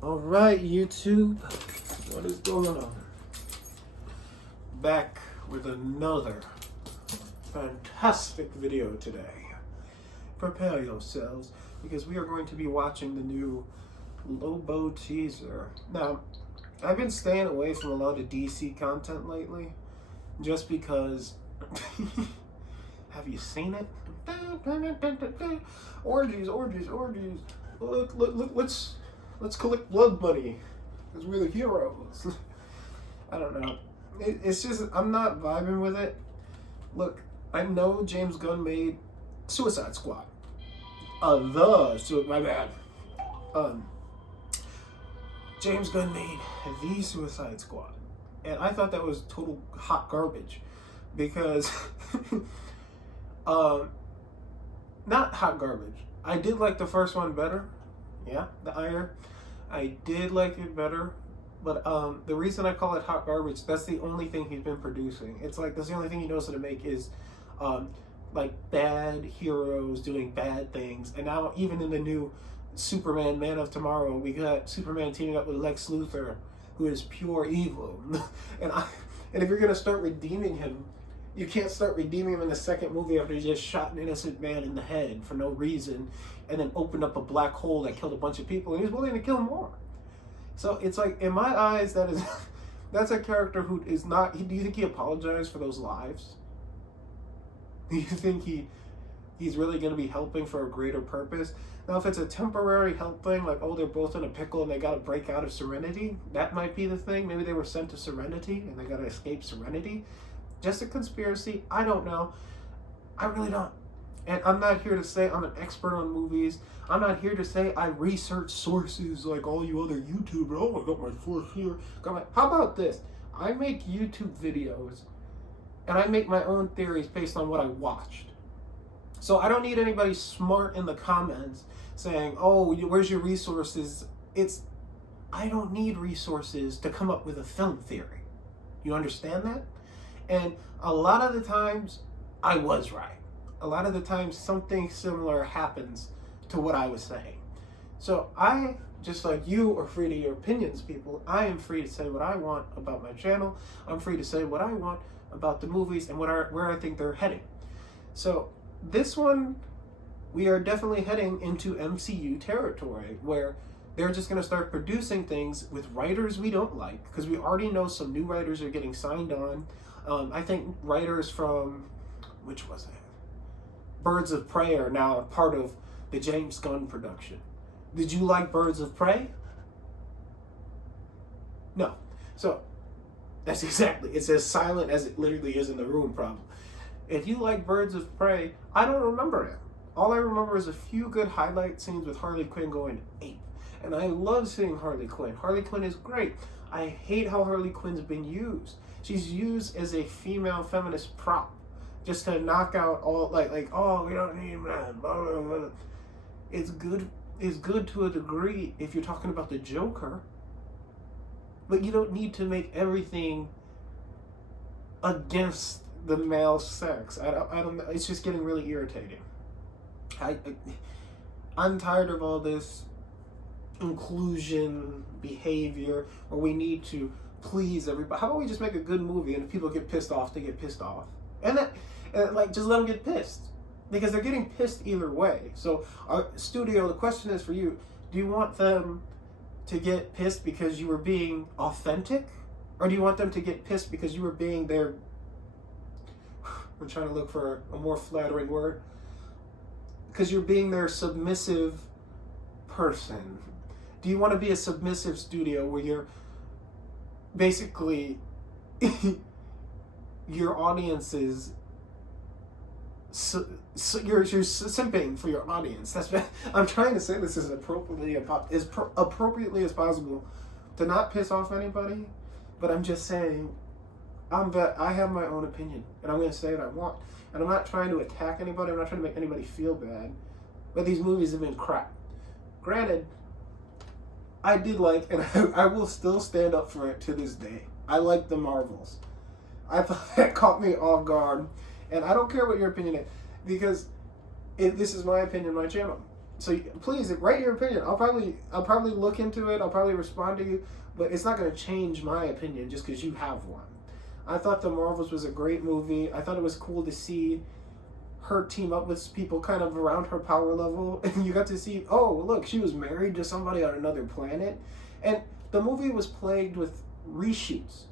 All right, YouTube, what is going on? Back with another fantastic video today. Prepare yourselves because we are going to be watching the new Lobo teaser. Now, I've been staying away from a lot of DC content lately just because. Have you seen it? Orgies. Look, let's collect blood money because we're the heroes. I don't know. It's just, I'm not vibing with it. Look, I know James Gunn made Suicide Squad. My bad. James Gunn made the Suicide Squad. And I thought that was total hot garbage because, not hot garbage. I did like the first one better. Yeah, the Iron. I did like it better. But the reason I call it hot garbage, that's the only thing he's been producing. It's like, that's the only thing he knows how to make is like bad heroes doing bad things. And now even in the new Superman, Man of Tomorrow, we got Superman teaming up with Lex Luthor, who is pure evil. and if you're going to start redeeming him, you can't start redeeming him in the second movie after he just shot an innocent man in the head for no reason and then opened up a black hole that killed a bunch of people and he was willing to kill more. So it's like, in my eyes, that's a character who is not. Do you think he apologized for those lives? Do you think he's really going to be helping for a greater purpose? Now, if it's a temporary help thing, like, oh, they're both in a pickle and they got to break out of Serenity, that might be the thing. Maybe they were sent to Serenity and they got to escape Serenity. Just a conspiracy? I don't know. I really don't. And I'm not here to say I'm an expert on movies. I'm not here to say I research sources like all you other YouTubers. Oh, I got my source here. How about this? I make YouTube videos and I make my own theories based on what I watched. So I don't need anybody smart in the comments saying, oh, where's your resources? I don't need resources to come up with a film theory. You understand that? And a lot of the times, I was right. A lot of the times, something similar happens to what I was saying. So I, just like you are free to your opinions, people, I am free to say what I want about my channel. I'm free to say what I want about the movies and where I think they're heading. So this one, we are definitely heading into MCU territory, where they're just going to start producing things with writers we don't like, because we already know some new writers are getting signed on. I think writers from, which was it? Birds of Prey are now part of the James Gunn production. Did you like Birds of Prey? No. So, that's exactly, it's as silent as it literally is in the room, probably. If you like Birds of Prey, I don't remember it. All I remember is a few good highlight scenes with Harley Quinn going ape. And I love seeing Harley Quinn. Harley Quinn is great. I hate how Harley Quinn's been used. She's used as a female feminist prop, just to knock out all like oh, we don't need men. Blah, blah, blah. It's good to a degree if you're talking about the Joker, but you don't need to make everything against the male sex. I don't. It's just getting really irritating. I'm tired of all this inclusion behavior where we need to please everybody. How about we just make a good movie, and if people get pissed off, they get pissed off, and like, just let them get pissed, because they're getting pissed either way. So our studio, the question is for you: do you want them to get pissed because you were being authentic, or do you want them to get pissed because you were being their, we're trying to look for a more flattering word, because you're being their submissive person? Do you want to be a submissive studio where you're basically your audience is you're simping for your audience? That's I'm trying to say this as appropriately as possible to not piss off anybody, but I'm just saying I have my own opinion and I'm going to say what I want, and I'm not trying to attack anybody. I'm not trying to make anybody feel bad, but these movies have been crap. Granted, I did like, and I will still stand up for it to this day, I like the Marvels. I thought that caught me off guard, and I don't care what your opinion is, because this is my opinion, my channel. So please write your opinion. I'll probably look into it. I'll probably respond to you, but it's not going to change my opinion just because you have one. I thought The Marvels was a great movie. I thought it was cool to see her team up with people kind of around her power level, and you got to see, oh look, she was married to somebody on another planet, and the movie was plagued with reshoots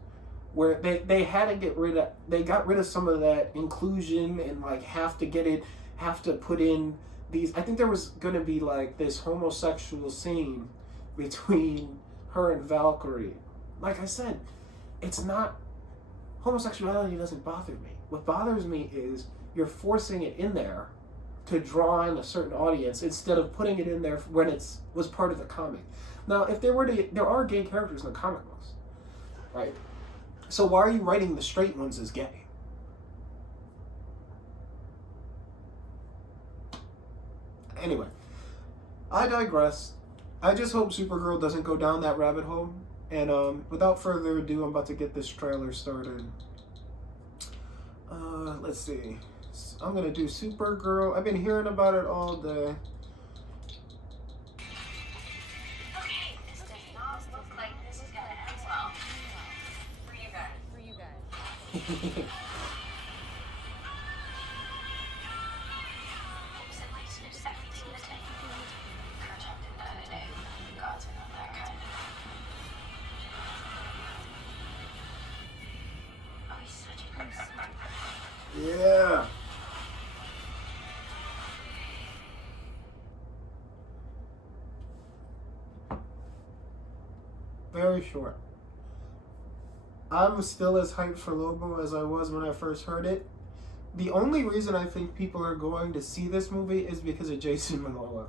where they had to they got rid of some of that inclusion and like have to put in these. I think there was gonna be like this homosexual scene between her and Valkyrie. Like I said, it's not, homosexuality doesn't bother me. What bothers me is you're forcing it in there to draw in a certain audience instead of putting it in there when it's was part of the comic. Now, if there are gay characters in the comic books, right? So why are you writing the straight ones as gay? Anyway, I digress. I just hope Supergirl doesn't go down that rabbit hole. And without further ado, I'm about to get this trailer started. Let's see. I'm gonna do Supergirl. I've been hearing about it all day. Okay, this does not look like this is gonna end well. For you guys. For you guys. Yeah. Very short. I'm still as hyped for Lobo as I was when I first heard it. The only reason I think people are going to see this movie is because of Jason Momoa.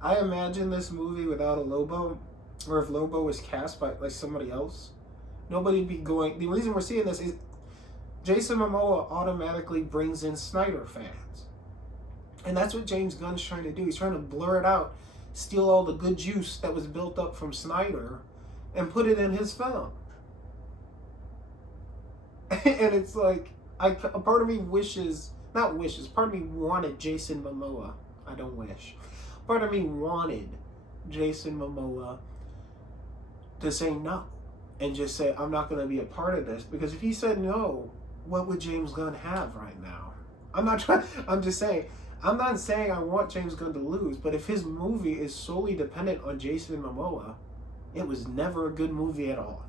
I imagine this movie without a Lobo, or if Lobo was cast by like somebody else, nobody'd be going. The reason we're seeing this is Jason Momoa automatically brings in Snyder fans. And that's what James Gunn's trying to do. He's trying to blur it out, steal all the good juice that was built up from Snyder, and put it in his film. And it's like, a part of me part of me wanted Jason Momoa. I don't wish. Part of me wanted Jason Momoa to say no and just say, I'm not going to be a part of this. Because if he said no, what would James Gunn have right now? I'm just saying, I'm not saying I want James Gunn to lose, but if his movie is solely dependent on Jason Momoa, it was never a good movie at all.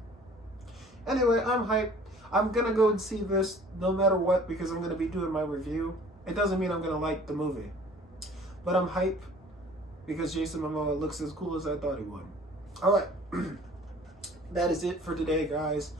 Anyway, I'm hyped. I'm going to go and see this no matter what because I'm going to be doing my review. It doesn't mean I'm going to like the movie. But I'm hyped because Jason Momoa looks as cool as I thought he would. Alright. That is it for today, guys.